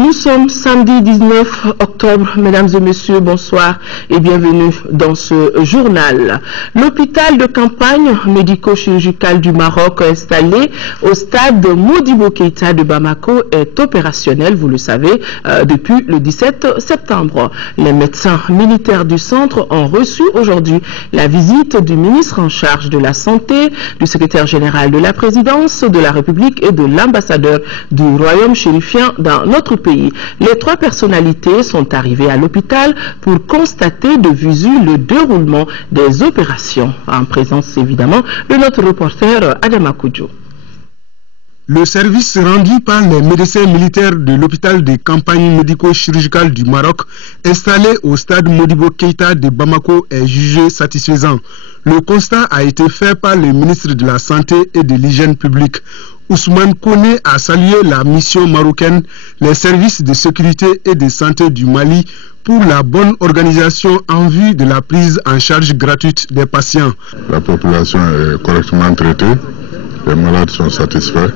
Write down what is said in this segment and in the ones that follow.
Nous sommes samedi 19 octobre. Mesdames et messieurs, bonsoir et bienvenue dans ce journal. L'hôpital de campagne médico-chirurgical du Maroc installé au stade Modibo Keïta de Bamako est opérationnel, vous le savez, depuis le 17 septembre. Les médecins militaires du centre ont reçu aujourd'hui la visite du ministre en charge de la Santé, du secrétaire général de la présidence de la République et de l'ambassadeur du royaume chérifien dans notre pays. Les trois personnalités sont arrivées à l'hôpital pour constater de visu le déroulement des opérations, en présence évidemment de notre reporter Adama Koudjou. Le service rendu par les médecins militaires de l'hôpital de campagne médico-chirurgical du Maroc, installé au stade Modibo Keïta de Bamako, est jugé satisfaisant. Le constat a été fait par le ministre de la Santé et de l'Hygiène publique. Ousmane Koné a salué la mission marocaine, les services de sécurité et de santé du Mali pour la bonne organisation en vue de la prise en charge gratuite des patients. La population est correctement traitée, les malades sont satisfaits.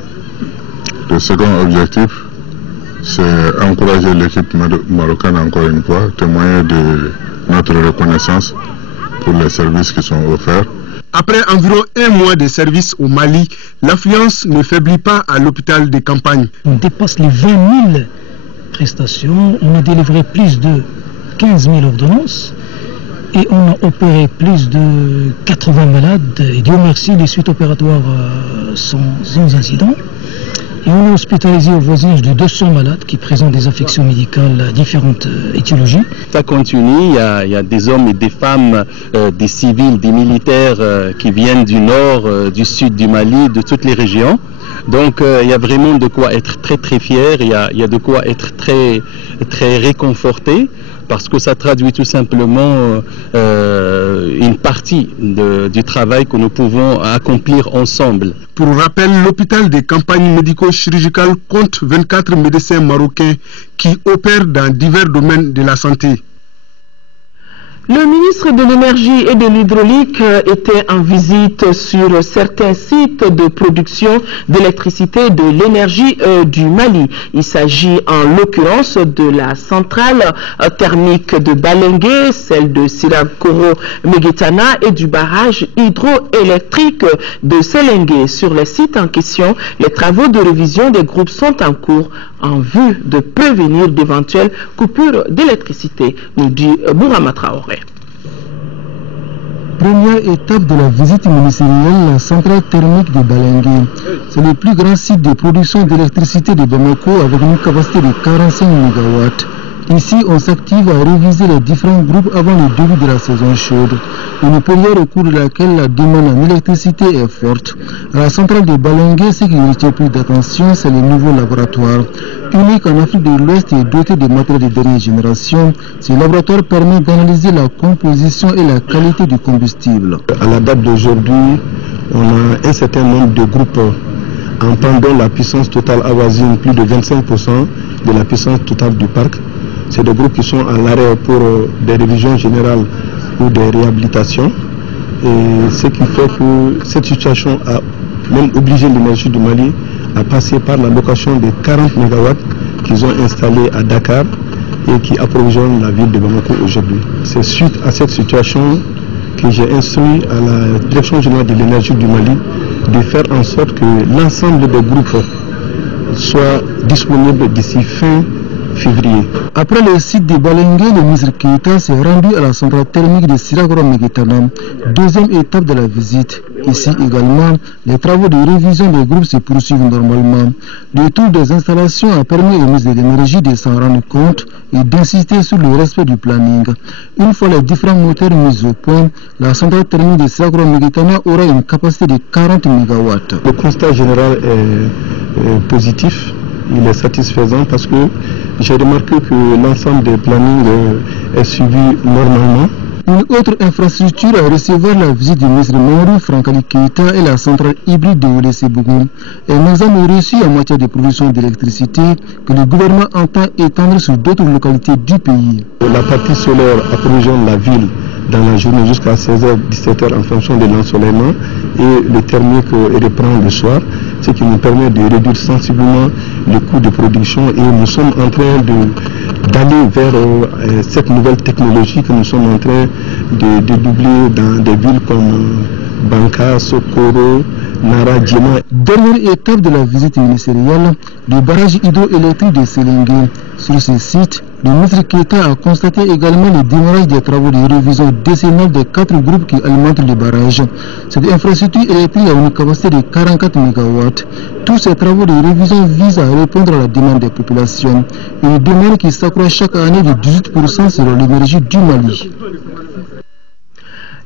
Le second objectif, c'est encourager l'équipe marocaine encore une fois, témoigner de notre reconnaissance pour les services qui sont offerts. Après environ un mois de service au Mali, l'affluence ne faiblit pas à l'hôpital de campagne. On dépasse les 20 000 prestations, on a délivré plus de 15 000 ordonnances et on a opéré plus de 80 malades. Et Dieu merci, les suites opératoires sont sans incident. Et on a hospitalisé au voisinage de 200 malades qui présentent des affections médicales à différentes étiologies. Ça continue, il y a des hommes et des femmes, des civils, des militaires qui viennent du nord, du sud du Mali, de toutes les régions. Donc il y a vraiment de quoi être très très fier, il y a de quoi être très très réconforté, parce que ça traduit tout simplement une partie du travail que nous pouvons accomplir ensemble. Pour rappel, l'hôpital de campagne médico-chirurgicale compte 24 médecins marocains qui opèrent dans divers domaines de la santé. Le ministre de l'Énergie et de l'Hydraulique était en visite sur certains sites de production d'électricité de l'énergie du Mali. Il s'agit en l'occurrence de la centrale thermique de Balengue, celle de Sirakoro Meguetana et du barrage hydroélectrique de Selengue. Sur les sites en question, les travaux de révision des groupes sont en cours en vue de prévenir d'éventuelles coupures d'électricité, nous dit Bourama Traoré. Première étape de la visite ministérielle, la centrale thermique de Balengue. C'est le plus grand site de production d'électricité de Bamako avec une capacité de 45 MW. Ici, on s'active à réviser les différents groupes avant le début de la saison chaude. Une période au cours de laquelle la demande en électricité est forte. À la centrale de Balengue, ce qui retient plus d'attention, c'est le nouveau laboratoire. Unique en Afrique de l'Ouest et doté de matériel de dernière génération, ce laboratoire permet d'analyser la composition et la qualité du combustible. À la date d'aujourd'hui, on a un certain nombre de groupes en pendant la puissance totale avoisine plus de 25% de la puissance totale du parc. C'est des groupes qui sont à l'arrêt pour des révisions générales ou des réhabilitations. Et ce qui fait que cette situation a même obligé l'énergie du Mali à passer par la location de 40 MW qu'ils ont installés à Dakar et qui approvisionnent la ville de Bamako aujourd'hui. C'est suite à cette situation que j'ai instruit à la Direction générale de l'énergie du Mali de faire en sorte que l'ensemble des groupes soient disponibles d'ici fin février. Après le site de Balengue, le ministre Keïta s'est rendu à la centrale thermique de Sirakoro Meguetana, deuxième étape de la visite. Ici également, les travaux de révision des groupes se poursuivent normalement. Le tour des installations a permis au ministre de l'Énergie de s'en rendre compte et d'insister sur le respect du planning. Une fois les différents moteurs mis au point, la centrale thermique de Sirakoro Meguetana aura une capacité de 40 MW. Le constat général est positif. Il est satisfaisant parce que j'ai remarqué que l'ensemble des plannings est suivi normalement. Une autre infrastructure à recevoir la visite du ministre Mamadou Frankali Keïta est la centrale hybride de Olesebougou. Un examen reçu en matière de production d'électricité que le gouvernement entend étendre sur d'autres localités du pays. La partie solaire approvisionne la ville dans la journée jusqu'à 16h, 17h en fonction de l'ensoleillement, et le thermique reprend le soir, ce qui nous permet de réduire sensiblement le coût de production, et nous sommes en train d'aller vers cette nouvelle technologie que nous sommes en train de doubler dans des villes comme Banka, Sokoro, Nara, Djema. Dernière étape de la visite ministérielle, le barrage hydroélectrique de Sélingué. Sur ce site, le ministre Keita a constaté également le démarrage des travaux de révision décennale des 4 groupes qui alimentent le barrage. Cette infrastructure électrique a une capacité de 44 MW. Tous ces travaux de révision visent à répondre à la demande des populations. Une demande qui s'accroît chaque année de 18% selon l'énergie du Mali.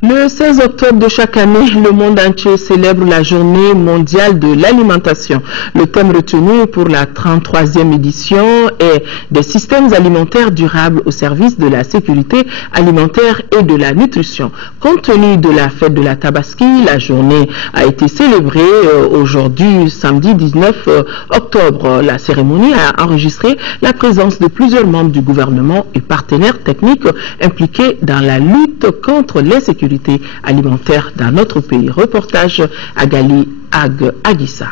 Le 16 octobre de chaque année, le monde entier célèbre la journée mondiale de l'alimentation. Le thème retenu pour la 33e édition est des systèmes alimentaires durables au service de la sécurité alimentaire et de la nutrition. Compte tenu de la fête de la Tabaski, la journée a été célébrée aujourd'hui, samedi 19 octobre. La cérémonie a enregistré la présence de plusieurs membres du gouvernement et partenaires techniques impliqués dans la lutte contre l'insécurité alimentaire dans notre pays. Reportage Agali Aguissa.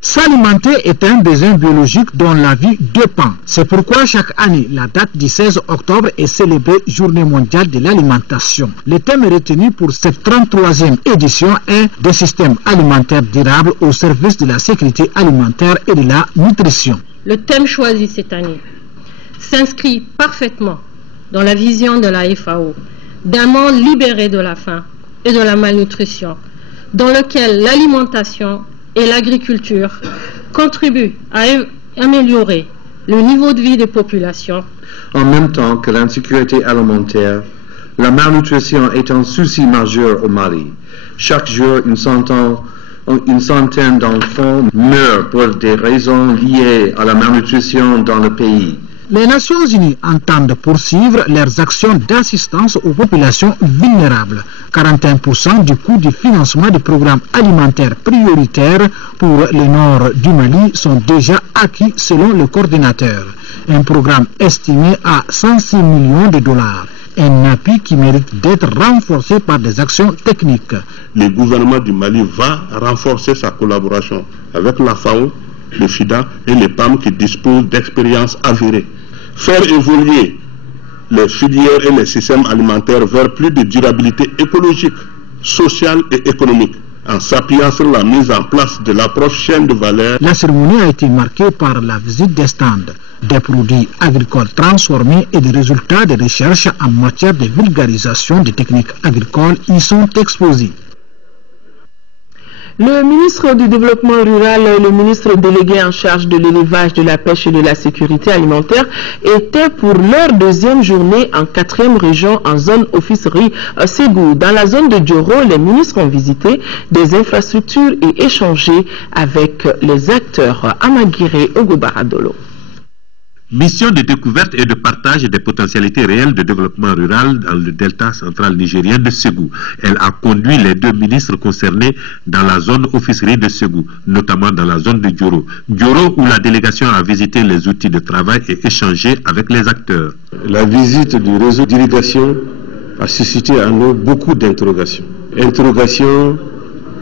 S'alimenter est un besoin biologique dont la vie dépend. C'est pourquoi chaque année, la date du 16 octobre est célébrée Journée mondiale de l'alimentation. Le thème retenu pour cette 33e édition est des systèmes alimentaires durables au service de la sécurité alimentaire et de la nutrition. Le thème choisi cette année s'inscrit parfaitement dans la vision de la FAO d'un monde libéré de la faim et de la malnutrition, dans lequel l'alimentation et l'agriculture contribuent à améliorer le niveau de vie des populations. En même temps que l'insécurité alimentaire, la malnutrition est un souci majeur au Mali. Chaque jour, une centaine d'enfants meurent pour des raisons liées à la malnutrition dans le pays. Les Nations Unies entendent poursuivre leurs actions d'assistance aux populations vulnérables. 41% du coût du financement du programme alimentaire prioritaire pour le nord du Mali sont déjà acquis selon le coordinateur. Un programme estimé à 106 millions de dollars. Un appui qui mérite d'être renforcé par des actions techniques. Le gouvernement du Mali va renforcer sa collaboration avec la FAO, le FIDA et les PAM qui disposent d'expériences avérées. Faire évoluer les filières et les systèmes alimentaires vers plus de durabilité écologique, sociale et économique, en s'appuyant sur la mise en place de l'approche chaîne de valeur. La cérémonie a été marquée par la visite des stands, des produits agricoles transformés et des résultats de recherche en matière de vulgarisation des techniques agricoles y sont exposés. Le ministre du Développement rural et le ministre délégué en charge de l'élevage, de la pêche et de la sécurité alimentaire étaient pour leur deuxième journée en 4e région en zone officerie Ségou. Dans la zone de Djoro, les ministres ont visité des infrastructures et échangé avec les acteurs. Amagire Ogobaradolo. Mission de découverte et de partage des potentialités réelles de développement rural dans le delta central nigérien de Ségou. Elle a conduit les 2 ministres concernés dans la zone officerie de Ségou, notamment dans la zone de Djoro. Djoro, où la délégation a visité les outils de travail et échangé avec les acteurs. La visite du réseau d'irrigation a suscité en nous beaucoup d'interrogations. Interrogations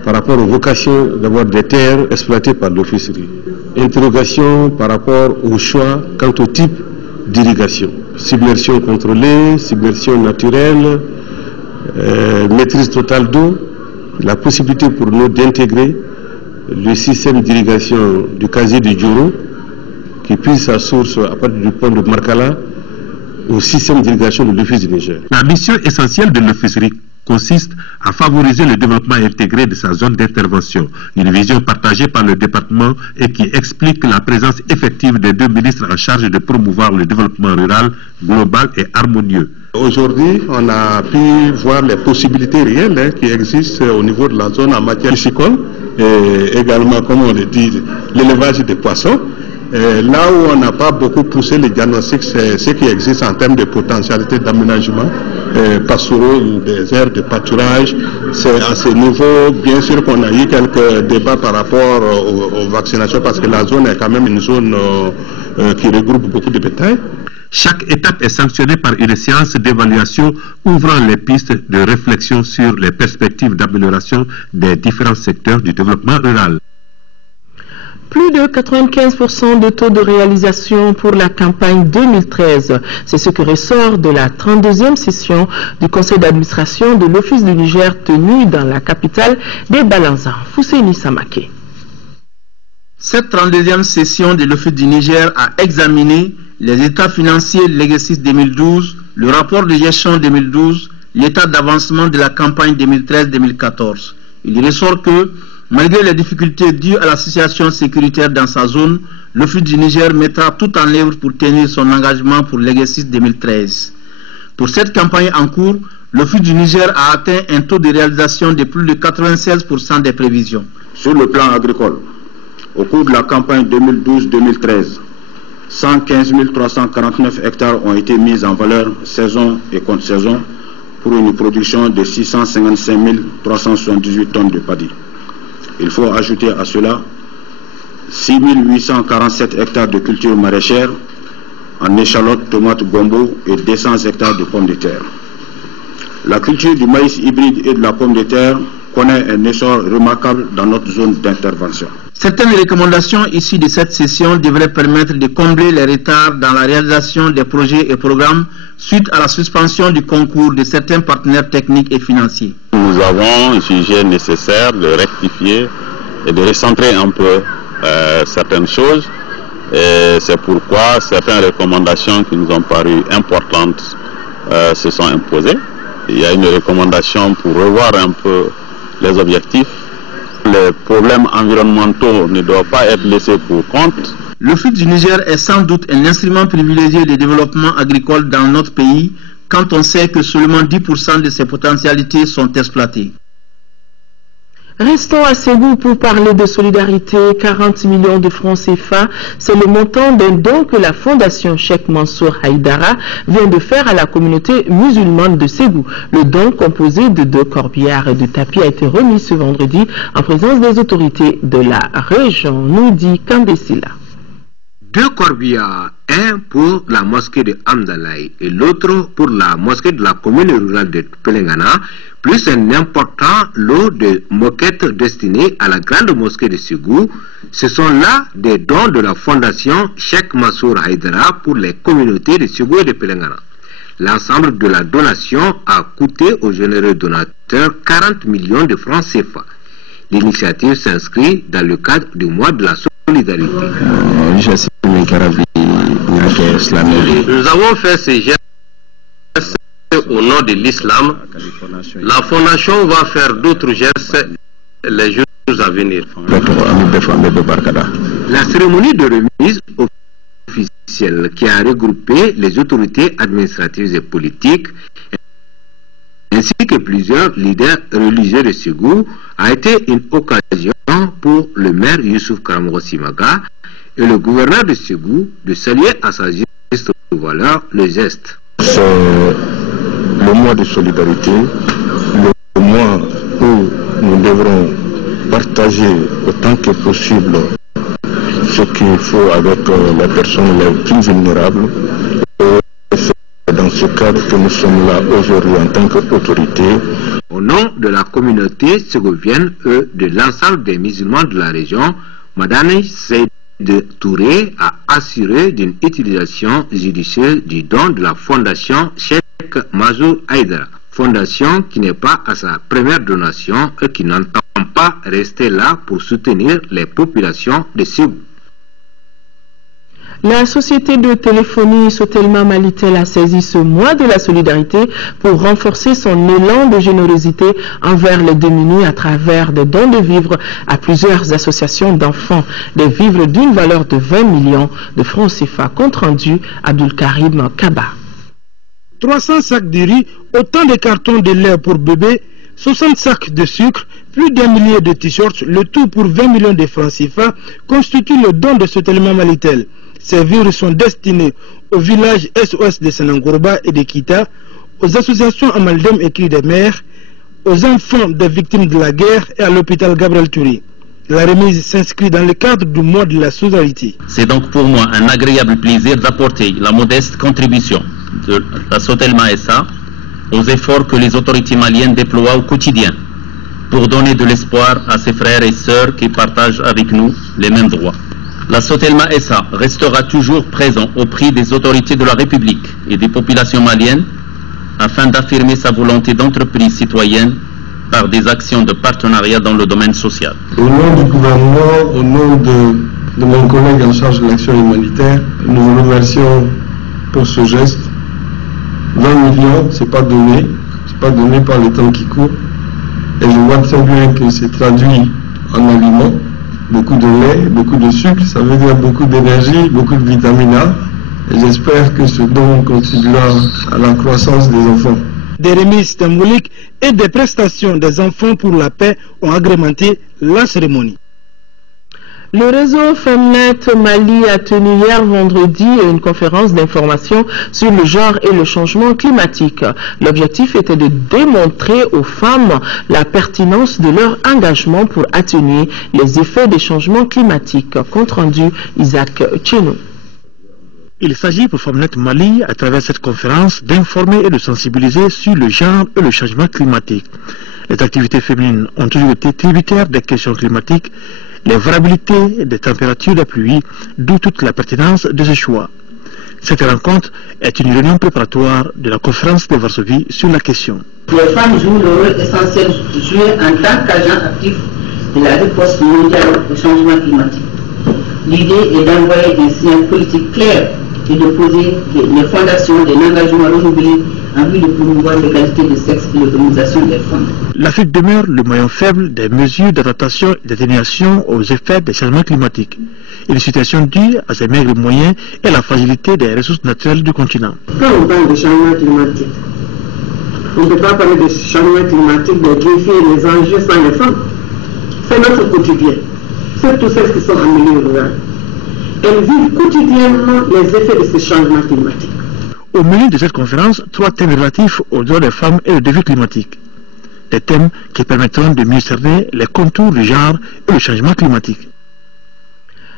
par rapport aux vocations d'avoir des terres exploitées par l'officerie. Interrogation par rapport au choix quant au type d'irrigation. Submersion contrôlée, submersion naturelle, maîtrise totale d'eau, la possibilité pour nous d'intégrer le système d'irrigation du casier de Djoro, qui puise sa source à partir du pont de Markala, au système d'irrigation de l'Office du Niger. La mission essentielle de l'officerie consiste à favoriser le développement intégré de sa zone d'intervention, une vision partagée par le département et qui explique la présence effective des 2 ministres en charge de promouvoir le développement rural global et harmonieux. Aujourd'hui, on a pu voir les possibilités réelles qui existent au niveau de la zone en matière piscicole et également, comme on le dit, l'élevage des poissons. Là où on n'a pas beaucoup poussé les diagnostics, c'est ce qui existe en termes de potentialité d'aménagement pastoraux ou des aires de pâturage. C'est à ce niveau, bien sûr qu'on a eu quelques débats par rapport aux vaccinations parce que la zone est quand même une zone qui regroupe beaucoup de bétail. Chaque étape est sanctionnée par une séance d'évaluation ouvrant les pistes de réflexion sur les perspectives d'amélioration des différents secteurs du développement rural. Plus de 95% de taux de réalisation pour la campagne 2013. C'est ce que ressort de la 32e session du conseil d'administration de l'Office du Niger tenue dans la capitale des Balanzans. Fousseini Samake. Cette 32e session de l'Office du Niger a examiné les états financiers de l'exercice 2012, le rapport de gestion 2012, l'état d'avancement de la campagne 2013-2014. Il ressort que, malgré les difficultés dues à la situation sécuritaire dans sa zone, l'Office du Niger mettra tout en œuvre pour tenir son engagement pour l'exercice 2013. Pour cette campagne en cours, l'Office du Niger a atteint un taux de réalisation de plus de 96% des prévisions. Sur le plan agricole, au cours de la campagne 2012-2013, 115 349 hectares ont été mis en valeur saison et contre-saison pour une production de 655 378 tonnes de paddy. Il faut ajouter à cela 6 847 hectares de culture maraîchère en échalotes, tomates, gombo et 200 hectares de pommes de terre. La culture du maïs hybride et de la pomme de terre connaît un essor remarquable dans notre zone d'intervention. Certaines recommandations issues de cette session devraient permettre de combler les retards dans la réalisation des projets et programmes suite à la suspension du concours de certains partenaires techniques et financiers. Nous avons jugé nécessaire de rectifier et de recentrer un peu certaines choses. Et c'est pourquoi certaines recommandations qui nous ont paru importantes se sont imposées. Il y a une recommandation pour revoir un peu les objectifs. Les problèmes environnementaux ne doivent pas être laissés pour compte. L'Office du Niger est sans doute un instrument privilégié de développement agricole dans notre pays quand on sait que seulement 10% de ses potentialités sont exploitées. Restons à Ségou pour parler de solidarité. 40 millions de francs CFA, c'est le montant d'un don que la fondation Cheikh Mansour Haïdara vient de faire à la communauté musulmane de Ségou. Le don, composé de 2 corbières et de tapis, a été remis ce vendredi en présence des autorités de la région, nous dit Kambesila. 2 corbières, un pour la mosquée de Amdalaï et l'autre pour la mosquée de la commune rurale de Pelengana, plus un important lot de moquettes destinées à la grande mosquée de Ségou. Ce sont là des dons de la fondation Cheikh Mansour Haïdara pour les communautés de Ségou et de Pelengana. L'ensemble de la donation a coûté aux généreux donateurs 40 millions de francs CFA. L'initiative s'inscrit dans le cadre du mois de la solidarité. Nous avons fait ces gestes au nom de l'islam. La fondation va faire d'autres gestes les jours à venir. La cérémonie de remise officielle qui a regroupé les autorités administratives et politiques ainsi que plusieurs leaders religieux de Ségou a été une occasion pour le maire Youssouf Karamoro Simaga et le gouverneur de Ségou de saluer à sa juste valeur le geste. C'est le mois de solidarité, le mois où nous devrons partager autant que possible ce qu'il faut avec les personnes les plus vulnérables. Et c'est dans ce cadre que nous sommes là aujourd'hui en tant qu'autorité. Au nom de la communauté ségouvienne et de l'ensemble des musulmans de la région, Madame Seyd Touré a assuré d'une utilisation judicieuse du don de la fondation Cheikh Mansour Haïdara. Fondation qui n'est pas à sa première donation et qui n'entend pas rester là pour soutenir les populations de Ségou. La société de téléphonie Sotelma Malitel a saisi ce mois de la solidarité pour renforcer son élan de générosité envers les démunis à travers des dons de vivres à plusieurs associations d'enfants. Des vivres d'une valeur de 20 millions de francs CFA, compte rendu Abdul Karim Kaba. 300 sacs de riz, autant de cartons de lait pour bébé, 60 sacs de sucre, plus d'1 millier de t-shirts, le tout pour 20 millions de francs CFA, constitue le don de Sotelma Malitel. Ces vivres sont destinés aux villages SOS de Sanangourba et de Kita, aux associations Amaldem et Cris des Mers, aux enfants des victimes de la guerre et à l'hôpital Gabriel Turi. La remise s'inscrit dans le cadre du mois de la solidarité. C'est donc pour moi un agréable plaisir d'apporter la modeste contribution de la Sotelma SA aux efforts que les autorités maliennes déploient au quotidien pour donner de l'espoir à ses frères et sœurs qui partagent avec nous les mêmes droits. La Sotelma SA restera toujours présent au prix des autorités de la République et des populations maliennes afin d'affirmer sa volonté d'entreprise citoyenne par des actions de partenariat dans le domaine social. Au nom du gouvernement, au nom de mon collègue en charge de l'action humanitaire, nous vous remercions pour ce geste. 20 millions, c'est pas donné par le temps qui court. Et je vois très bien que c'est traduit en aliments, beaucoup de lait, beaucoup de sucre, ça veut dire beaucoup d'énergie, beaucoup de vitamine A. Et j'espère que ce don contribuera à la croissance des enfants. Des remises symboliques et des prestations des enfants pour la paix ont agrémenté la cérémonie. Le réseau Femnet Mali a tenu hier vendredi une conférence d'information sur le genre et le changement climatique. L'objectif était de démontrer aux femmes la pertinence de leur engagement pour atténuer les effets des changements climatiques. Compte rendu Isaac Tchenou. Il s'agit pour Femnet Mali, à travers cette conférence, d'informer et de sensibiliser sur le genre et le changement climatique. Les activités féminines ont toujours été tributaires des questions climatiques, les variabilités des températures de la pluie, d'où toute la pertinence de ce choix. Cette rencontre est une réunion préparatoire de la conférence de Varsovie sur la question. Les femmes jouent le rôle essentiel de jouer en tant qu'agents actifs de la réponse mondiale au changement climatique. L'idée est d'envoyer un signal politique clair et de poser les fondations d'un engagement renouvelé en vue de promouvoir l'égalité de sexe et l'autonomisation des femmes. L'Afrique demeure le maillon faible des mesures d'adaptation et d'atténuation aux effets des changements climatiques. Une situation due à ses maigres moyens et à la fragilité des ressources naturelles du continent. Quand on parle de changement climatique, on ne peut pas parler de changement climatique, de greffer les enjeux sans les femmes. C'est notre quotidien. C'est tous celles qui sont en milieu rural. Elles vivent quotidiennement les effets de ce changement climatique. Au milieu de cette conférence, 3 thèmes relatifs aux droits des femmes et au défi climatique. Des thèmes qui permettront de mieux cerner les contours du genre et le changement climatique.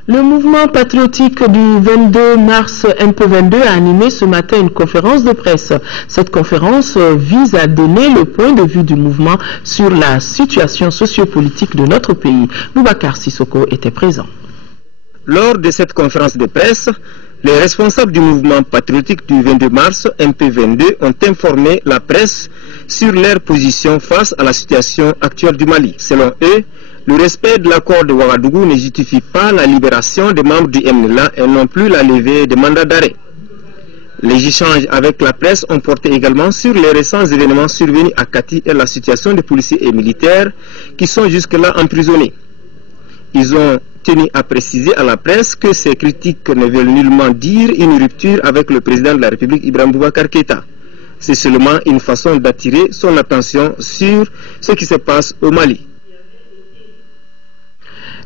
Le mouvement patriotique du 22 mars MP22 a animé ce matin une conférence de presse. Cette conférence vise à donner le point de vue du mouvement sur la situation sociopolitique de notre pays. Boubacar Sissoko était présent. Lors de cette conférence de presse, les responsables du mouvement patriotique du 22 mars, MP22, ont informé la presse sur leur position face à la situation actuelle du Mali. Selon eux, le respect de l'accord de Ouagadougou ne justifie pas la libération des membres du MNLA et non plus la levée des mandats d'arrêt. Les échanges avec la presse ont porté également sur les récents événements survenus à Kati et la situation des policiers et militaires qui sont jusque-là emprisonnés. Ils ont tenu à préciser à la presse que ces critiques ne veulent nullement dire une rupture avec le président de la République, Ibrahim Boubacar Keïta. C'est seulement une façon d'attirer son attention sur ce qui se passe au Mali.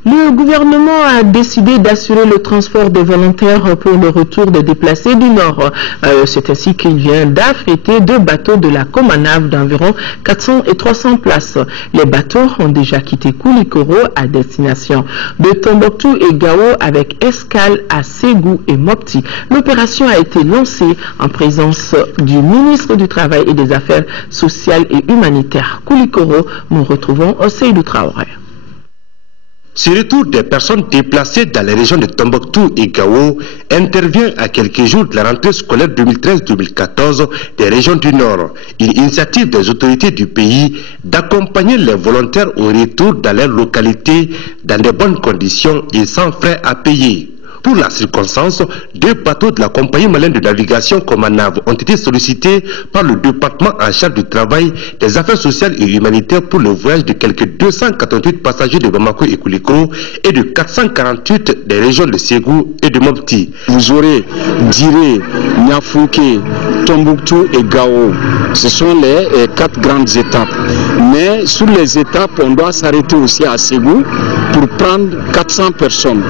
Le gouvernement a décidé d'assurer le transport des volontaires pour le retour des déplacés du Nord. C'est ainsi qu'il vient d'affréter 2 bateaux de la Comanav d'environ 400 et 300 places. Les bateaux ont déjà quitté Koulikoro à destination de Tombouctou et Gao avec escale à Ségou et Mopti. L'opération a été lancée en présence du ministre du Travail et des Affaires sociales et humanitaires. Koulikoro, nous retrouvons Seydou Traoré. Ce retour des personnes déplacées dans les régions de Tombouctou et Gao intervient à quelques jours de la rentrée scolaire 2013-2014 des régions du Nord. Une initiative des autorités du pays d'accompagner les volontaires au retour dans leur localité dans de bonnes conditions et sans frais à payer. Pour la circonstance, 2 bateaux de la compagnie malienne de navigation Comanav ont été sollicités par le département en charge du travail, des affaires sociales et humanitaires pour le voyage de quelques 288 passagers de Bamako et Koulikoro et de 448 des régions de Ségou et de Mopti. Vous aurez Diré, Niafouké, Tombouctou et Gao Ce sont les 4 grandes étapes. Mais sur les étapes, on doit s'arrêter aussi à Ségou pour prendre 400 personnes,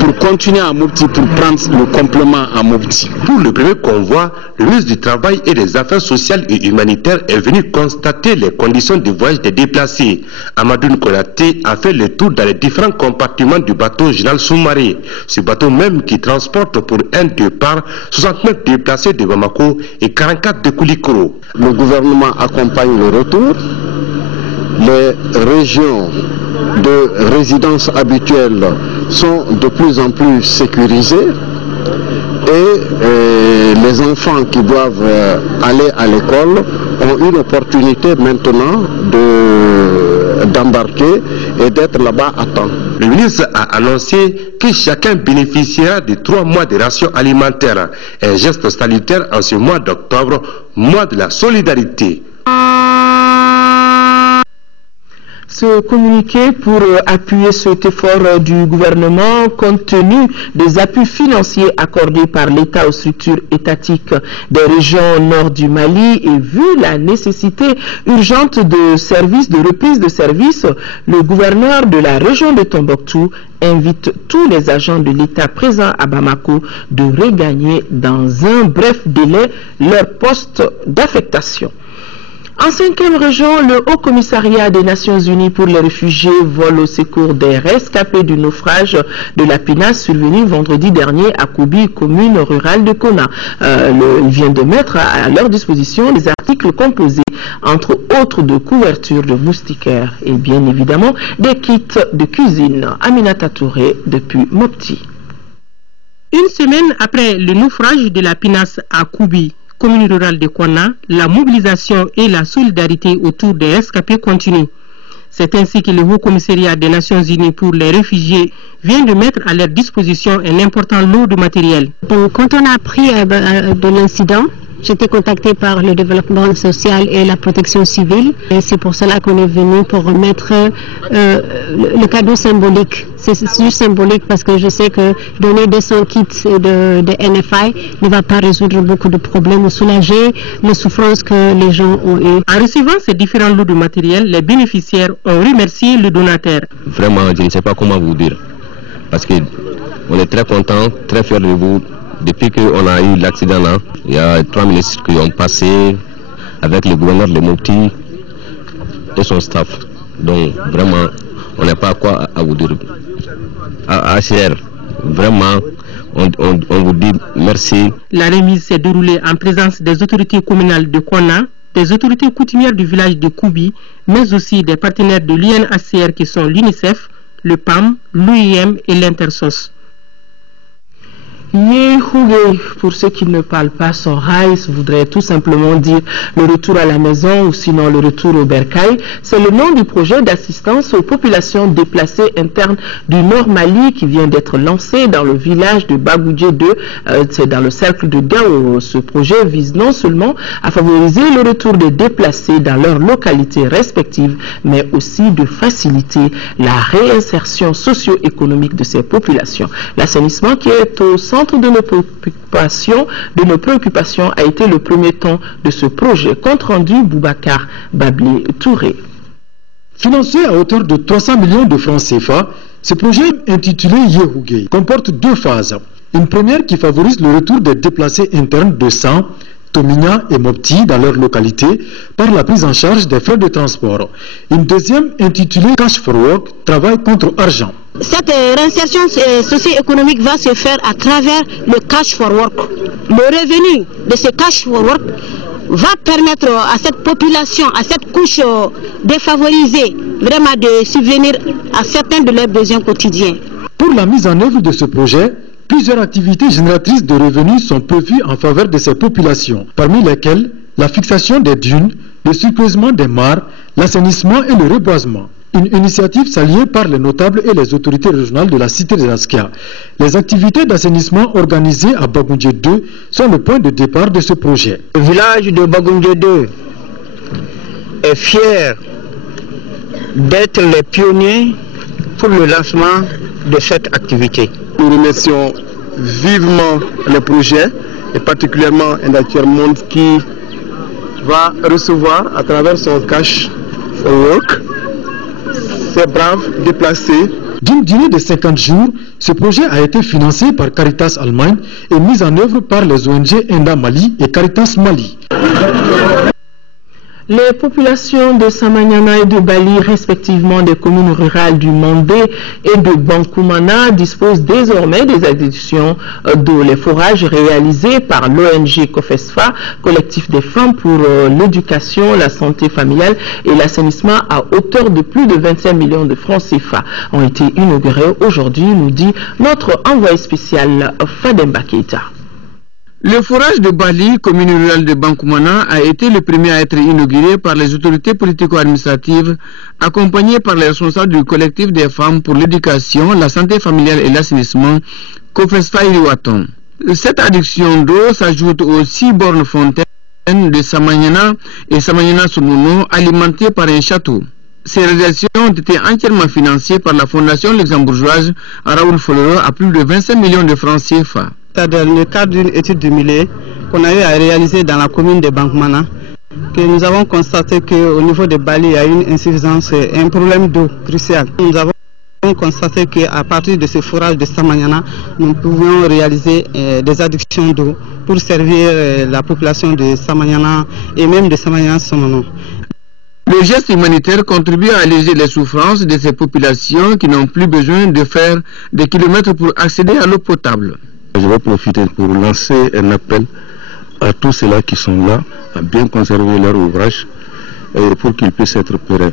pour continuer à Mopti, pour prendre le complément à Mopti. Pour le premier convoi, le ministre du Travail et des Affaires sociales et humanitaires est venu constater les conditions de voyage des déplacés. Amadou Konaté a fait le tour dans les différents compartiments du bateau Général Soumaré. Ce bateau même qui transporte pour un départ 69 déplacés de Bamako et 44 de Koulikoro. Le gouvernement accompagne le retour. Les régions de résidence habituelles sont de plus en plus sécurisées et les enfants qui doivent aller à l'école ont une opportunité maintenant d'embarquer et d'être là-bas à temps. Le ministre a annoncé que chacun bénéficiera de 3 mois de rations alimentaires, un geste salutaire en ce mois d'octobre, mois de la solidarité. Ce communiqué pour appuyer cet effort du gouvernement compte tenu des appuis financiers accordés par l'État aux structures étatiques des régions nord du Mali et vu la nécessité urgente de reprise de service, le gouverneur de la région de Tombouctou invite tous les agents de l'État présents à Bamako de regagner dans un bref délai leur poste d'affectation. En 5e région, le Haut Commissariat des Nations Unies pour les réfugiés vole au secours des rescapés du naufrage de la pinasse survenu vendredi dernier à Koubi, commune rurale de Kona. Il vient de mettre à leur disposition des articles composés, entre autres, de couvertures de moustiquaires et bien évidemment des kits de cuisine. Aminata Touré depuis Mopti. Une semaine après le naufrage de la pinasse à Koubi, commune rurale de Kona, la mobilisation et la solidarité autour des rescapés continuent. C'est ainsi que le Haut Commissariat des Nations Unies pour les réfugiés vient de mettre à leur disposition un important lot de matériel. Donc, quand on a appris de l'incident, j'étais contactée par le développement social et la protection civile. Et c'est pour cela qu'on est venu pour remettre le cadeau symbolique. C'est juste symbolique parce que je sais que donner 200 kits de NFI ne va pas résoudre beaucoup de problèmes ou soulager les souffrances que les gens ont eues. En recevant ces différents lots de matériel, les bénéficiaires ont remercié le donateur. Vraiment, je ne sais pas comment vous dire. Parce qu'on est très contents, très fiers de vous. Depuis qu'on a eu l'accident là, il y a 3 ministres qui ont passé avec le gouverneur de Mopti et son staff. Donc vraiment, on n'a pas quoi à vous dire. À HCR, vraiment, on vous dit merci. La remise s'est déroulée en présence des autorités communales de Kona, des autorités coutumières du village de Koubi, mais aussi des partenaires de l'UNHCR qui sont l'UNICEF, le PAM, l'OIM et l'Intersos. Yehoué, pour ceux qui ne parlent pas son raïs, voudrait tout simplement dire le retour à la maison ou sinon le retour au bercail. C'est le nom du projet d'assistance aux populations déplacées internes du Nord Mali qui vient d'être lancé dans le village de Bagoudje 2, c'est dans le cercle de Gao. Ce projet vise non seulement à favoriser le retour des déplacés dans leurs localités respectives, mais aussi de faciliter la réinsertion socio-économique de ces populations. L'assainissement qui est au centre de nos préoccupations a été le premier temps de ce projet. Compte rendu Boubacar Bablé Touré. Financé à hauteur de 300 millions de francs CFA, ce projet intitulé Yehougué comporte 2 phases. Une première qui favorise le retour des déplacés internes de San, Tomina et Mopti dans leur localité par la prise en charge des frais de transport. Une deuxième intitulée Cash for Work, travail contre argent. Cette réinsertion socio-économique va se faire à travers le Cash for Work. Le revenu de ce Cash for Work va permettre à cette population, à cette couche défavorisée, vraiment de subvenir à certains de leurs besoins quotidiens. Pour la mise en œuvre de ce projet, plusieurs activités génératrices de revenus sont prévues en faveur de ces populations, parmi lesquelles la fixation des dunes, le surcreusement des mares, l'assainissement et le reboisement. Une initiative saluée par les notables et les autorités régionales de la cité de Askia. Les activités d'assainissement organisées à Bagoundje 2 sont le point de départ de ce projet. Le village de Bagoundje 2 est fier d'être les pionniers pour le lancement de cette activité. Nous remercions vivement le projet et particulièrement un Monde qui va recevoir à travers son cash work ces braves déplacés. D'une durée de 50 jours, ce projet a été financé par Caritas Allemagne et mis en œuvre par les ONG Enda Mali et Caritas Mali. Les populations de Samanyana et de Bali, respectivement des communes rurales du Mandé et de Bankoumana, disposent désormais des adductions d'eau. Les forages réalisés par l'ONG COFESFA, collectif des femmes pour l'éducation, la santé familiale et l'assainissement à hauteur de plus de 25 millions de francs CFA, ont été inaugurés aujourd'hui, nous dit notre envoyé spécial Fademba Keita. Le forage de Bali, commune rurale de Bankoumana, a été le premier à être inauguré par les autorités politico-administratives, accompagné par les responsables du collectif des femmes pour l'éducation, la santé familiale et l'assainissement, COFESFA Iriwaton. Cette adduction d'eau s'ajoute aux 6 bornes fontaines de Samanyana et Samanyana-Somono, alimentées par un château. Ces réalisations ont été entièrement financées par la fondation luxembourgeoise Raoul Foloro à plus de 25 millions de francs CFA. Dans le cadre d'une étude de milieu qu'on a eu à réaliser dans la commune de Bankoumana, que nous avons constaté qu'au niveau de Bali, il y a une insuffisance et un problème d'eau crucial. Nous avons constaté qu'à partir de ce forage de Samanyana, nous pouvions réaliser des adductions d'eau pour servir la population de Samanyana et même de Samanyana-Somono. Le geste humanitaire contribue à alléger les souffrances de ces populations qui n'ont plus besoin de faire des kilomètres pour accéder à l'eau potable. Je vais profiter pour lancer un appel à tous ceux-là qui sont là à bien conserver leur ouvrage pour qu'ils puissent être pérennes.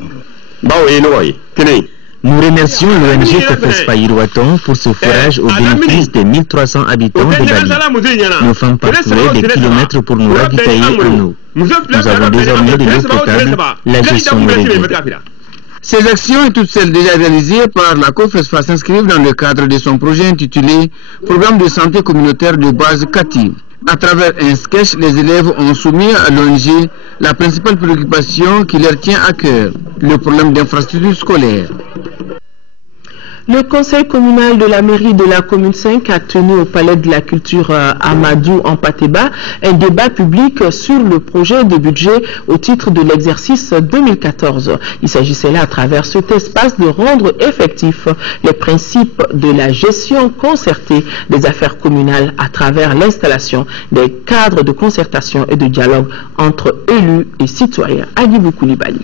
Nous remercions l'ONG COFESFA Iriwaton pour ce forage au bénéfice des 1300 habitants de Bali. Nos femmes parcouraient des kilomètres pour nous ravitailler en eau. Nous avons désormais de l'eau potable, la gestion nous revient. Ces actions et toutes celles déjà réalisées par la COFESFA s'inscrivent dans le cadre de son projet intitulé Programme de santé communautaire de base CATI. À travers un sketch, les élèves ont soumis à l'ONG la principale préoccupation qui leur tient à cœur, le problème d'infrastructures scolaires. Le conseil communal de la mairie de la commune 5 a tenu au palais de la culture Amadou en Pateba un débat public sur le projet de budget au titre de l'exercice 2014. Il s'agissait là à travers cet espace de rendre effectifs les principes de la gestion concertée des affaires communales à travers l'installation des cadres de concertation et de dialogue entre élus et citoyens. Agibou Koulibaly.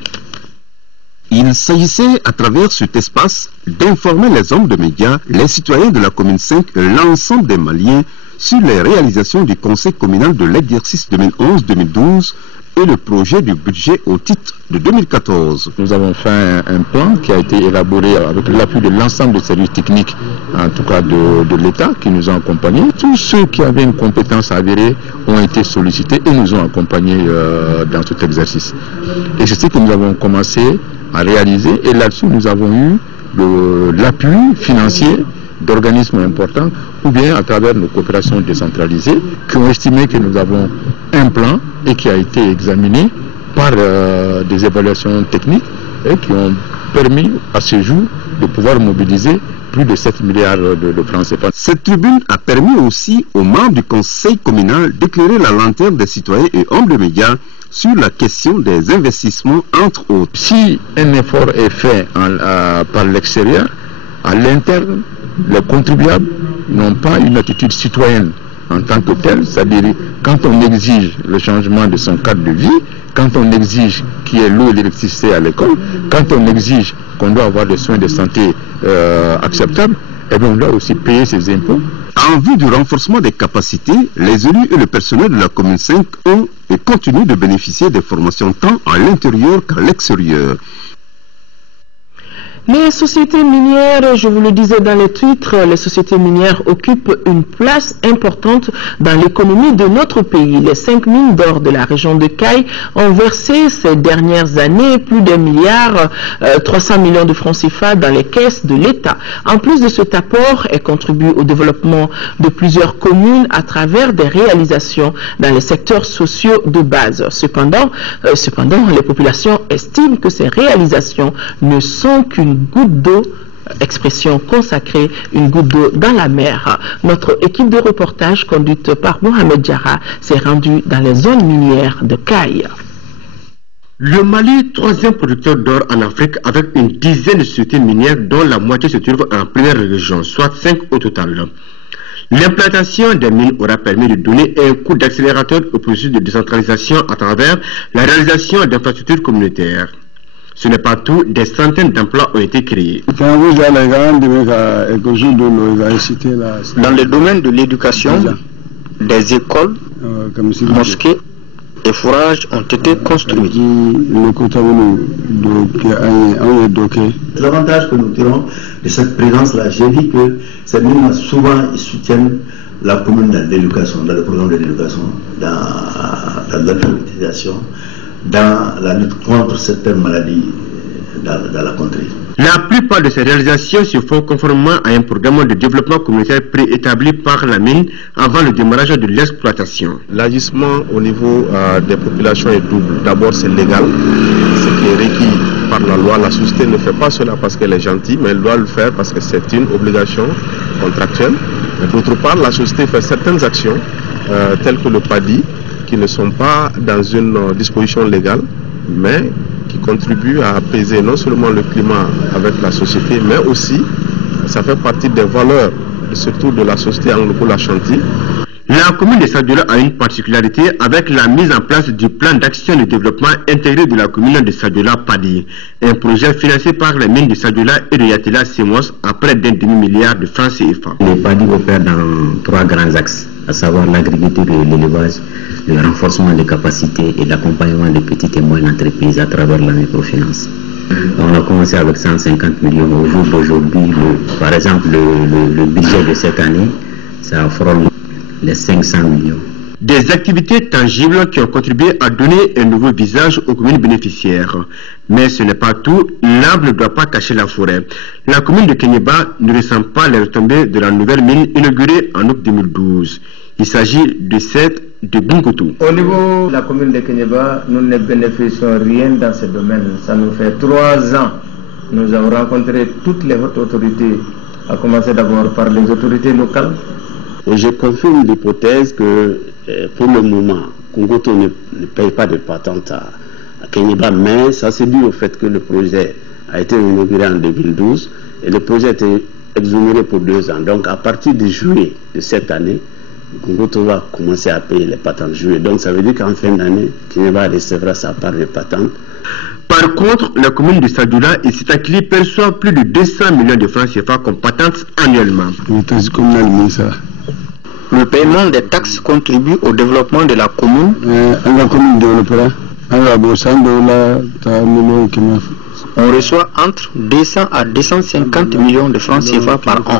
Il s'agissait à travers cet espace d'informer les hommes de médias, les citoyens de la commune 5 et l'ensemble des Maliens sur les réalisations du conseil communal de l'exercice 2011-2012 et le projet du budget au titre de 2014. Nous avons fait un plan qui a été élaboré avec l'appui de l'ensemble des services techniques, en tout cas de l'État, qui nous ont accompagnés. Tous ceux qui avaient une compétence avérée ont été sollicités et nous ont accompagnés dans cet exercice. Et c'est ce que nous avons commencé à réaliser, et là-dessus nous avons eu l'appui financier d'organismes importants ou bien à travers nos coopérations décentralisées qui ont estimé que nous avons un plan et qui a été examiné par des évaluations techniques et qui ont permis à ce jour de pouvoir mobiliser plus de 7 milliards de francs CFA. Cette tribune a permis aussi aux membres du conseil communal d'éclairer la lanterne des citoyens et hommes de médias sur la question des investissements, entre autres. Si un effort est fait par l'extérieur, à l'interne, les contribuables n'ont pas une attitude citoyenne en tant que telle, c'est-à-dire quand on exige le changement de son cadre de vie, quand on exige qu'il y ait l'eau et l'électricité à l'école, quand on exige qu'on doit avoir des soins de santé acceptables, et bien on doit aussi payer ses impôts. En vue du renforcement des capacités, les élus et le personnel de la commune 5 ont et continuent de bénéficier des formations tant à l'intérieur qu'à l'extérieur. Les sociétés minières, je vous le disais dans les titres, les sociétés minières occupent une place importante dans l'économie de notre pays. Les 5 mines d'or de la région de Caille ont versé ces dernières années plus d'1 milliard 300 millions de francs CFA dans les caisses de l'État. En plus de cet apport, elles contribuent au développement de plusieurs communes à travers des réalisations dans les secteurs sociaux de base. Cependant, les populations estiment que ces réalisations ne sont qu'une goutte d'eau, expression consacrée, une goutte d'eau dans la mer. Notre équipe de reportage conduite par Mohamed Diarra s'est rendue dans les zones minières de Caille. Le Mali, troisième producteur d'or en Afrique, avec une dizaine de sociétés minières dont la moitié se trouve en première région, soit 5 au total. L'implantation des mines aura permis de donner un coup d'accélérateur au processus de décentralisation à travers la réalisation d'infrastructures communautaires. Ce n'est pas tout, des centaines d'emplois ont été créés. Dans le domaine de l'éducation, des écoles, mosquées et fourrages ont été construits. L'avantage que nous tirons de cette présence-là, j'ai dit que ces mines souvent ils soutiennent la commune dans l'éducation, dans le programme de l'éducation, dans l'alphabétisation, dans la lutte contre certaines maladies dans la contrée. La plupart de ces réalisations se font conformément à un programme de développement communautaire préétabli par la mine avant le démarrage de l'exploitation. L'agissement au niveau des populations est double. D'abord, c'est légal, ce qui est requis par la loi. La société ne fait pas cela parce qu'elle est gentille, mais elle doit le faire parce que c'est une obligation contractuelle. D'autre part, la société fait certaines actions, telles que le PADI, qui ne sont pas dans une disposition légale, mais qui contribue à apaiser non seulement le climat avec la société, mais aussi ça fait partie des valeurs, surtout de la société anglo-ashanti. La commune de Sadiola a une particularité avec la mise en place du plan d'action de développement intégré de la commune de Sadiola-Padi, un projet financé par les mines de Sadiola et de Yatela Semos à près d'1 demi-milliard de francs CFA. Les Padi opèrent dans 3 grands axes, à savoir l'agriculture et l'élevage, le renforcement des capacités et l'accompagnement des petites et moyennes entreprises à travers la microfinance. On a commencé avec 150 millions. Au jour d'aujourd'hui, par exemple, le budget de cette année, ça frôle les 500 millions. Des activités tangibles qui ont contribué à donner un nouveau visage aux communes bénéficiaires. Mais ce n'est pas tout, l'arbre ne doit pas cacher la forêt. La commune de Kéniéba ne ressent pas les retombées de la nouvelle mine inaugurée en août 2012. Il s'agit de celle de Bunkutu. Au niveau de la commune de Kéniéba, nous ne bénéficions rien dans ce domaine. Ça nous fait 3 ans. Nous avons rencontré toutes les hautes autorités, à commencer d'abord par les autorités locales. Et je confirme l'hypothèse que pour le moment, Kungoto ne paye pas de patente à Kéniéba, mais ça c'est dû au fait que le projet a été inauguré en 2012 et le projet a été exonéré pour 2 ans. Donc à partir de juillet de cette année, Kungoto va commencer à payer les patentes juillet. Donc ça veut dire qu'en fin d'année, Kéniéba recevra sa part de patente. Par contre, la commune de Sadiola et Sitakili perçoit plus de 200 millions de francs CFA comme patente annuellement. Le paiement des taxes contribue au développement de la commune. On reçoit entre 200 à 250 millions de francs CFA par an.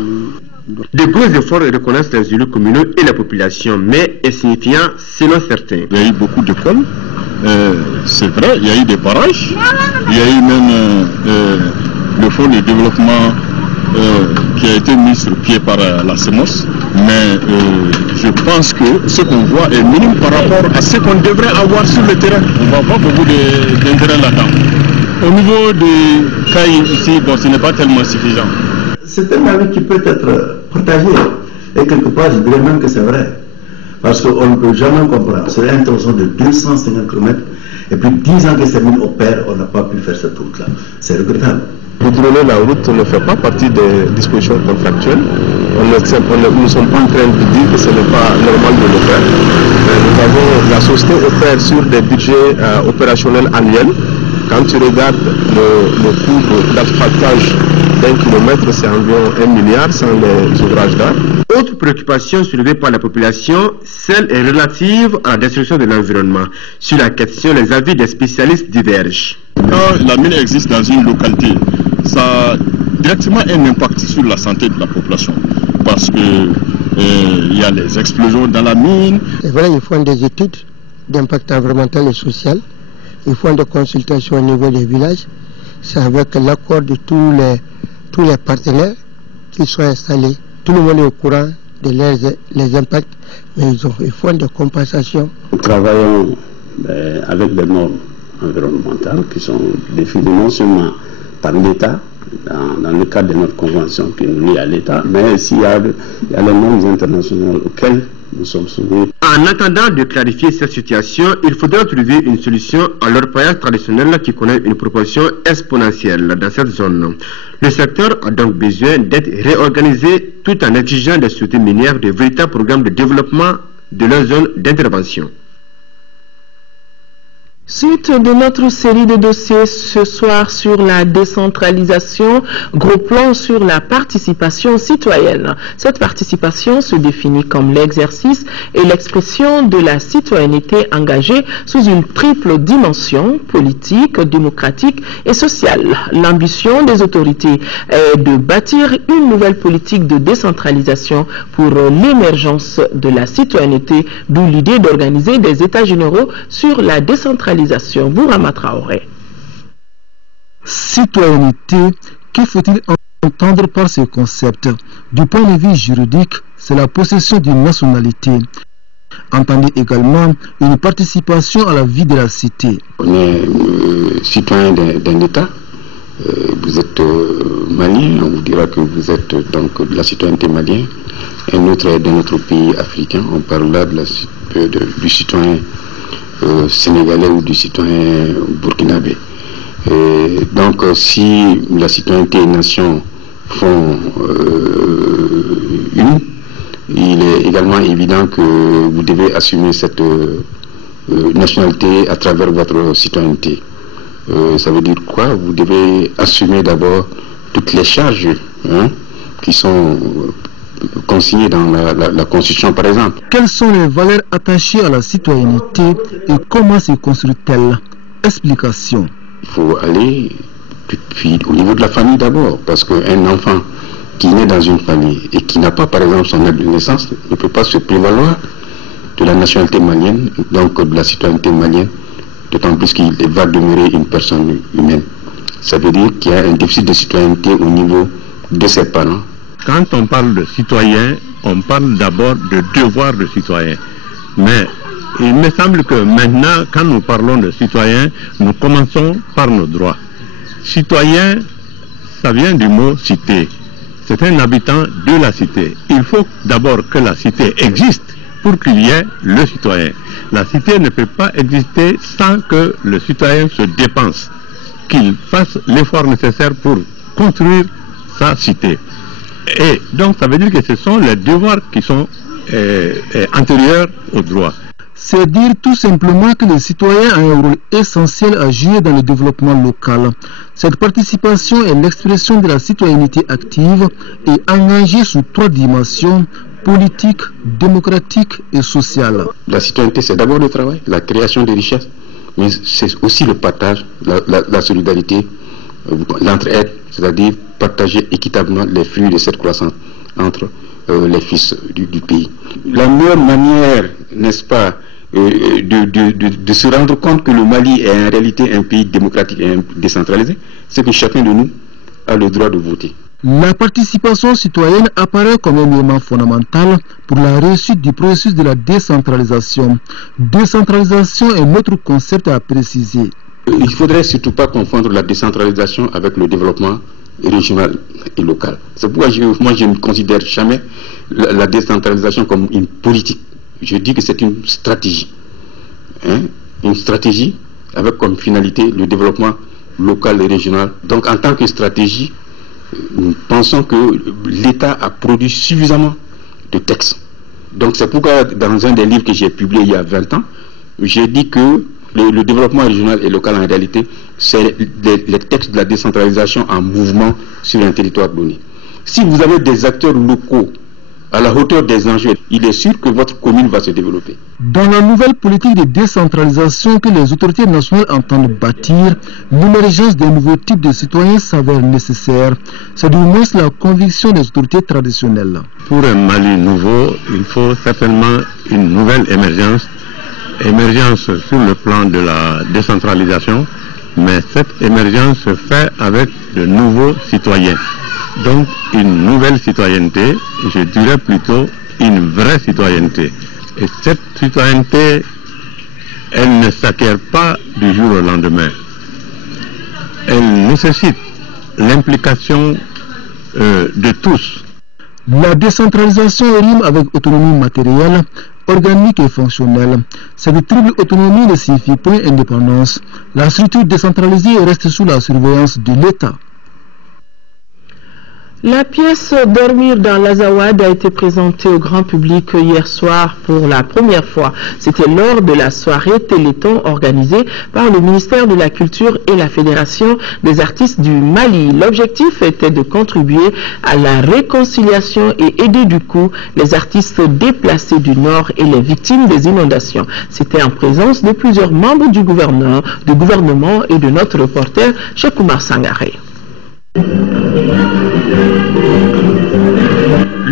De gros efforts reconnaissent les élus communaux et la population, mais insignifiants selon certains. Il y a eu beaucoup d'écoles, c'est vrai, il y a eu des barrages, il y a eu même le fonds de développement qui a été mis sur pied par la CEMOS, mais je pense que ce qu'on voit est minime par rapport à ce qu'on devrait avoir sur le terrain. On ne voit pas beaucoup d'intérêt là-dedans. Au niveau des cas ici, bon, ce n'est pas tellement suffisant. C'est un avis qui peut être partagé, et quelque part je dirais même que c'est vrai, parce qu'on ne peut jamais comprendre. C'est une intention de 250 km, et puis 10 ans que ces mines opèrent, on n'a pas pu faire cette route-là. C'est regrettable. Goudronner la route ne fait pas partie des dispositions contractuelles. Nous ne sommes pas en train de dire que ce n'est pas normal de le faire. La société opère sur des budgets opérationnels annuels. Quand tu regardes le coût d'asphaltage d'1 kilomètre, c'est environ 1 milliard sans les ouvrages d'art. Autre préoccupation soulevée par la population, celle est relative à la destruction de l'environnement. Sur la question, les avis des spécialistes divergent. Quand la mine existe dans une localité, ça a directement un impact sur la santé de la population. Parce que il y a les explosions dans la mine. C'est vrai, ils font des études d'impact environnemental et social. Ils font des consultations au niveau des villages. C'est avec l'accord de tous les partenaires qui sont installés. Tout le monde est au courant de les impacts, mais ils font des compensations. Nous travaillons avec des normes environnementales qui sont définies non seulement par l'État, dans le cadre de notre convention qui nous lie à l'État, mais s'il y a les normes internationales auxquelles nous sommes soumis. En attendant de clarifier cette situation, il faudra trouver une solution à l'orpaillage traditionnel qui connaît une proportion exponentielle dans cette zone. Le secteur a donc besoin d'être réorganisé tout en exigeant des sociétés minières de véritables programmes de développement de leur zone d'intervention. Suite de notre série de dossiers ce soir sur la décentralisation, gros plan sur la participation citoyenne. Cette participation se définit comme l'exercice et l'expression de la citoyenneté engagée sous une triple dimension, politique, démocratique et sociale. L'ambition des autorités est de bâtir une nouvelle politique de décentralisation pour l'émergence de la citoyenneté, d'où l'idée d'organiser des états généraux sur la décentralisation. Bourama Traoré. Citoyenneté, que faut-il entendre par ce concept? Du point de vue juridique, c'est la possession d'une nationalité. Entendez également une participation à la vie de la cité. On est citoyen d'un État. Vous êtes malien, on vous dira que vous êtes donc de la citoyenneté malienne. Un autre est de notre pays africain. On parle là du citoyen sénégalais ou du citoyen burkinabé. Donc si la citoyenneté et nation font une, il est également évident que vous devez assumer cette nationalité à travers votre citoyenneté. Ça veut dire quoi? Vous devez assumer d'abord toutes les charges qui sont consignées dans la Constitution, par exemple. Quelles sont les valeurs attachées à la citoyenneté et comment se construit-elle? Explication. Il faut aller puis au niveau de la famille d'abord, parce qu'un enfant qui naît dans une famille et qui n'a pas, par exemple, son acte de naissance ne peut pas se prévaloir de la nationalité malienne, donc de la citoyenneté malienne, d'autant plus qu'il va demeurer une personne humaine. Ça veut dire qu'il y a un déficit de citoyenneté au niveau de ses parents. Quand on parle de citoyen, on parle d'abord de devoir de citoyen. Mais il me semble que maintenant, quand nous parlons de citoyen, nous commençons par nos droits. Citoyen, ça vient du mot cité. C'est un habitant de la cité. Il faut d'abord que la cité existe pour qu'il y ait le citoyen. La cité ne peut pas exister sans que le citoyen se dépense, qu'il fasse l'effort nécessaire pour construire sa cité. Et donc ça veut dire que ce sont les devoirs qui sont antérieurs aux droits. C'est dire tout simplement que les citoyens ont un rôle essentiel à jouer dans le développement local. Cette participation est l'expression de la citoyenneté active et engagée sous trois dimensions: politique, démocratique et sociale. La citoyenneté, c'est d'abord le travail, la création de richesses, mais c'est aussi le partage, la solidarité, l'entraide, c'est-à-dire partager équitablement les fruits de cette croissance entre les fils du pays. La meilleure manière, n'est-ce pas, de se rendre compte que le Mali est en réalité un pays démocratique et décentralisé, c'est que chacun de nous a le droit de voter. La participation citoyenne apparaît comme un élément fondamental pour la réussite du processus de la décentralisation. Décentralisation est notre concept à préciser. Il ne faudrait surtout pas confondre la décentralisation avec le développement régional et local. C'est pourquoi moi je ne considère jamais la décentralisation comme une politique. Je dis que c'est une stratégie. Une stratégie avec comme finalité le développement local et régional. Donc en tant que stratégie, nous pensons que l'État a produit suffisamment de textes. Donc c'est pourquoi dans un des livres que j'ai publié il y a 20 ans, j'ai dit que le développement régional et local en réalité, c'est les textes de la décentralisation en mouvement sur un territoire donné. Si vous avez des acteurs locaux à la hauteur des enjeux, il est sûr que votre commune va se développer. Dans la nouvelle politique de décentralisation que les autorités nationales entendent bâtir, l'émergence d'un nouveau type de citoyens s'avère nécessaire. C'est du moins la conviction des autorités traditionnelles. Pour un Mali nouveau, il faut certainement une nouvelle émergence sur le plan de la décentralisation, mais cette émergence se fait avec de nouveaux citoyens. Donc une nouvelle citoyenneté, je dirais plutôt une vraie citoyenneté. Et cette citoyenneté, elle ne s'acquiert pas du jour au lendemain. Elle nécessite l'implication de tous. La décentralisation rime avec autonomie matérielle, organique et fonctionnelle. Cette triple autonomie ne signifie point indépendance. La structure décentralisée reste sous la surveillance de l'État. La pièce Dormir dans l'Azawad a été présentée au grand public hier soir pour la première fois. C'était lors de la soirée Téléthon organisée par le ministère de la Culture et la Fédération des artistes du Mali. L'objectif était de contribuer à la réconciliation et aider du coup les artistes déplacés du Nord et les victimes des inondations. C'était en présence de plusieurs membres du gouvernement et de notre reporter Cheikh Oumar Sangaré.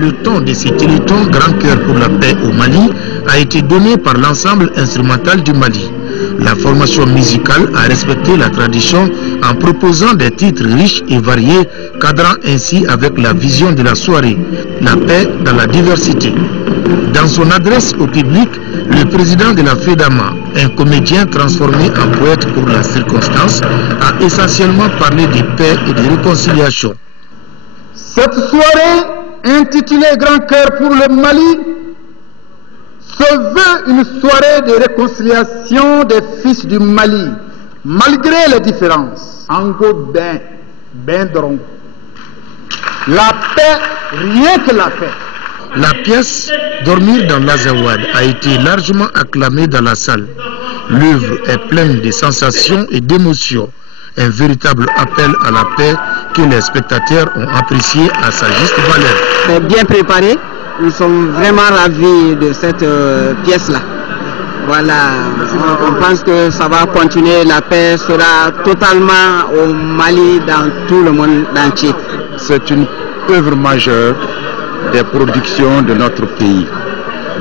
Le ton de ce téléthon Grand Cœur pour la paix au Mali a été donné par l'ensemble instrumental du Mali. La formation musicale a respecté la tradition en proposant des titres riches et variés, cadrant ainsi avec la vision de la soirée, la paix dans la diversité. Dans son adresse au public, le président de la FEDAMA, un comédien transformé en poète pour la circonstance, a essentiellement parlé de paix et de réconciliation. Cette soirée, intitulée Grand Cœur pour le Mali, se veut une soirée de réconciliation des fils du Mali, malgré les différences. Ango ben dron. La paix, rien que la paix. La pièce Dormir dans l'Azawad a été largement acclamée dans la salle. L'œuvre est pleine de sensations et d'émotions. Un véritable appel à la paix que les spectateurs ont apprécié à sa juste valeur. C'est bien préparé. Nous sommes vraiment ravis de cette pièce-là. Voilà, on pense que ça va continuer. La paix sera totalement au Mali, dans tout le monde entier. C'est une œuvre majeure des productions de notre pays.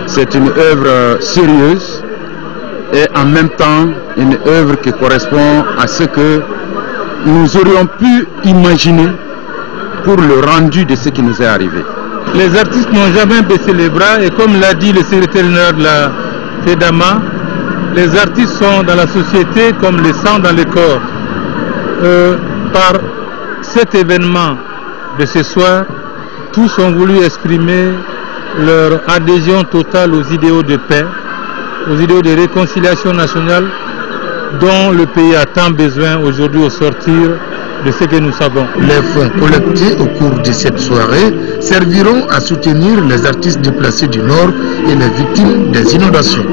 C'est une œuvre sérieuse et en même temps une œuvre qui correspond à ce que nous aurions pu imaginer pour le rendu de ce qui nous est arrivé. Les artistes n'ont jamais baissé les bras et comme l'a dit le secrétaire général de la FEDAMA, les artistes sont dans la société comme le sang dans le corps. Par cet événement de ce soir, tous ont voulu exprimer leur adhésion totale aux idéaux de paix, aux idéaux de réconciliation nationale dont le pays a tant besoin aujourd'hui au sortir de ce que nous savons. Les fonds collectés au cours de cette soirée serviront à soutenir les artistes déplacés du Nord et les victimes des inondations.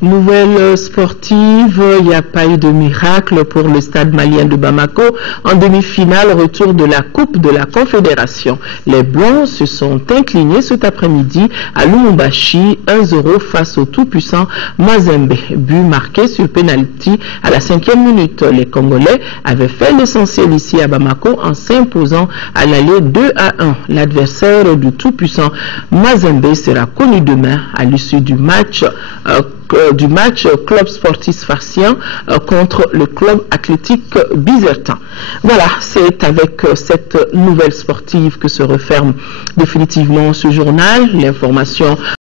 Nouvelle sportive, il n'y a pas eu de miracle pour le stade malien de Bamako. En demi-finale, retour de la Coupe de la Confédération. Les Blancs se sont inclinés cet après-midi à Lumumbashi, 1-0 face au tout-puissant Mazembe. But marqué sur penalty à la 5e minute. Les Congolais avaient fait l'essentiel ici à Bamako en s'imposant à l'aller 2-1. L'adversaire du tout-puissant Mazembe sera connu demain à l'issue du match Club Sportif Sfaxien contre le Club Athlétique Bizertin. Voilà, c'est avec cette nouvelle sportive que se referme définitivement ce journal. L'information